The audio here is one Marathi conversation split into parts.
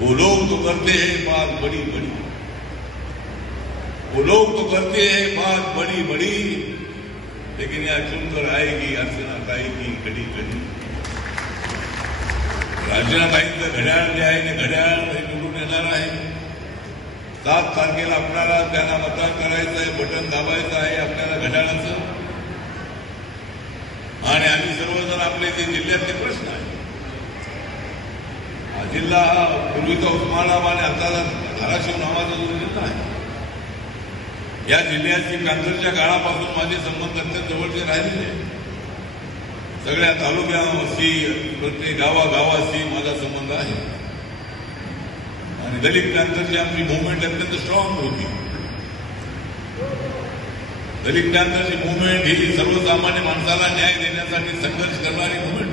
वो लोग तो करते हैं बात बड़ी बड़ी। वो लोग तो करते हैं बात बड़ी बड़ी, लेकिन यहाँ चुनकर आएगी अर्चना ताईची कडी कडी। अर्चनाताईंचं घड्याळ जे आहे ते निवडून येणार आहे सात तारखेला आपल्याला त्यांना मतदान करायचं आहे बटन दाबायचं आहे आपल्याला घड्याळाचं आणि आम्ही सर्वजण आपले जे जिल्ह्यातले प्रश्न आहेत हा जिल्हा हा पूर्वीचा उस्मानाबाद आणि आता धाराशिव नावाचा जो जिल्हा आहे या जिल्ह्याची कांतरच्या काळापासून माझे संबंध अत्यंत जवळचे राहिलेले आहेत. सगळ्या तालुक्याशी प्रत्येक गावागावाशी माझा संबंध आहे. आणि दलित क्रांतीची आमची मुवमेंट अत्यंत स्ट्रॉंग होती. दलित क्रांतीची मुवमेंट ही सर्वसामान्य माणसाला न्याय देण्यासाठी संघर्ष करणारी मुवमेंट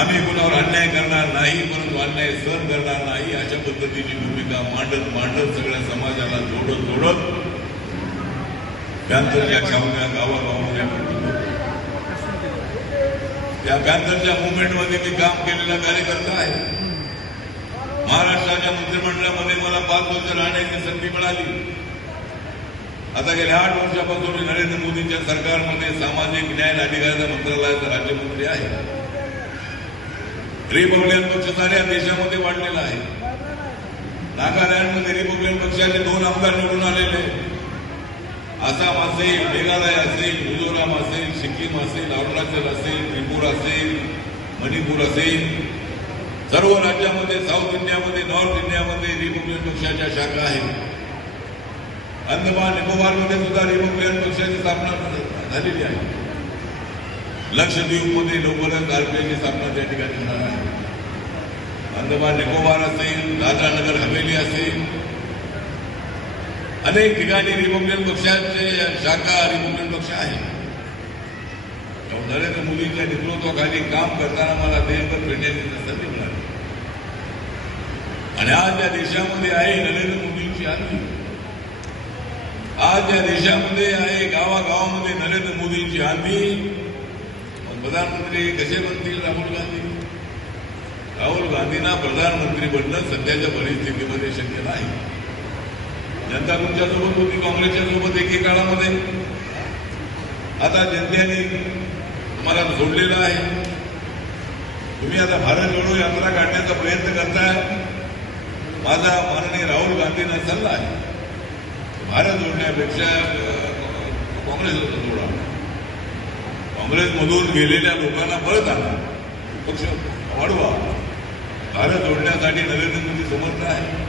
आम्ही कुणावर अन्याय करणार नाही परंतु अन्याय सहन करणार नाही अशा पद्धतीची भूमिका मांडत मांडत सगळ्या समाजाला जोडत जोडत पॅन्थरच्या छावण्या गावागावामध्ये या त्या पॅन्थरच्या मुवमेंटमध्ये मी काम केलेला कार्यकर्ता आहे. महाराष्ट्राच्या मंत्रिमंडळामध्ये मला पाच वर्ष राहण्याची संधी मिळाली. आता गेल्या आठ वर्षापासून मी नरेंद्र मोदींच्या सरकारमध्ये सामाजिक न्याय आणि अधिकाराच्या मंत्रालयाचा राज्यमंत्री आहे. रिपब्लिकन पक्ष साऱ्या देशामध्ये वाढलेला आहे. नागालँडमध्ये रिपब्लिकन पक्षाचे दोन आमदार निवडून आलेले आसाम असेल मेघालय असेल मिझोराम असेल सिक्कीम असेल अरुणाचल असेल त्रिपुरा असेल मणिपूर असेल. सर्व राज्यामध्ये साऊथ इंडियामध्ये नॉर्थ इंडियामध्ये रिपब्लिकन पक्षाच्या शाखा आहेत. अंदमान निकोबारमध्ये सुद्धा रिपब्लिकन पक्षाची स्थापना झालेली आहे. लक्षद्वीपमध्ये लवकरच आरपीआयची स्थापना त्या ठिकाणी होणार आहे. अंदमान निकोबार असेल दादरा नगर हवेली असेल. अनेक ठिकाणी रिपब्लिकन पक्षाचे शाखा रिपब्लिकन पक्ष आहे नरेंद्र मोदींच्या नेतृत्वाखाली काम करताना मला देशभर फिरण्याची संधी मिळाली. आणि आज या देशामध्ये आहे नरेंद्र मोदींची आंधी आज या देशामध्ये आहे गावागावामध्ये नरेंद्र मोदींची आंधी प्रधानमंत्री कसे बनतील राहुल गांधी? राहुल गांधींना प्रधानमंत्री बनणं सध्याच्या परिस्थितीमध्ये शक्य नाही. जनता तुमच्यासोबत होती काँग्रेसच्या सोबत एकेकाळामध्ये आता जनतेने तुम्हाला सोडलेलं आहे. तुम्ही आता भारत जोडो यात्रा काढण्याचा प्रयत्न करताय. माझा माननीय राहुल गांधींना सल्ला आहे भारत जोडण्यापेक्षा काँग्रेसला जोडा. काँग्रेसमधून गेलेल्या लोकांना परत आणा. पक्ष वाढवा. भारत जोडण्यासाठी नरेंद्र मोदी समर्थ आहे.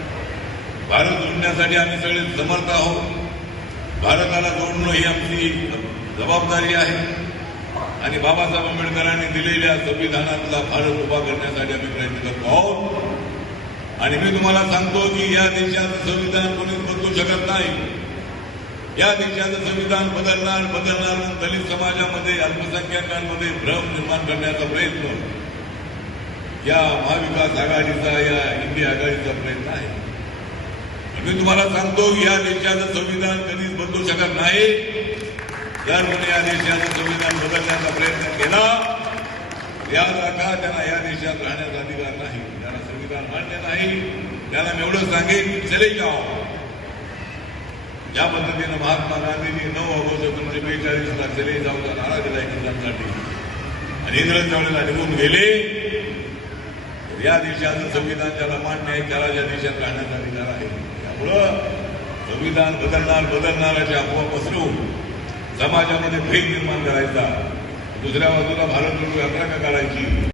भारत जोडण्यासाठी आम्ही सगळे समर्थ आहोत. भारताला जोडणं ही आमची जबाबदारी आहे. आणि बाबासाहेब आंबेडकरांनी दिलेल्या संविधानातला भारत उभा करण्यासाठी आम्ही प्रयत्न करतो आहोत. आणि मी तुम्हाला सांगतो की या देशाचं संविधान कोणीच बदलू शकत नाही. या देशाचं संविधान बदलणार बदलणार म्हणून दलित समाजामध्ये अल्पसंख्याकांमध्ये भ्रम निर्माण करण्याचा प्रयत्न. या महाविकास आघाडीचा या इंडिया आघाडीचा प्रयत्न आहे. मी तुम्हाला सांगतो की या देशाचं संविधान कधीच बदलू शकत नाही. जर कोणी या देशाचं संविधान बदलण्याचा प्रयत्न केला. याद राखा त्यांना या देशात राहण्याचा अधिकार नाही. त्यांना संविधान मान्य नाही. त्यांना मी एवढं सांगेन चले जाओ. या पद्धतीनं महात्मा गांधींनी नऊ ऑगस्ट एकोणीशे बेचाळीसला चले जाऊचा नारा दिला इंग्रजांसाठी आणि इंग्रज त्यावेळेला निघून गेले या देशाचं संविधान ज्याला मान्य आहे त्याला या देशात राहण्याचा अधिकार आहे. त्यामुळं संविधान बदलणार बदलणार अशी अफवा पसरवून समाजामध्ये भेद निर्माण करायचा दुसऱ्या बाजूला भारत जोडो यात्रा का काढायची.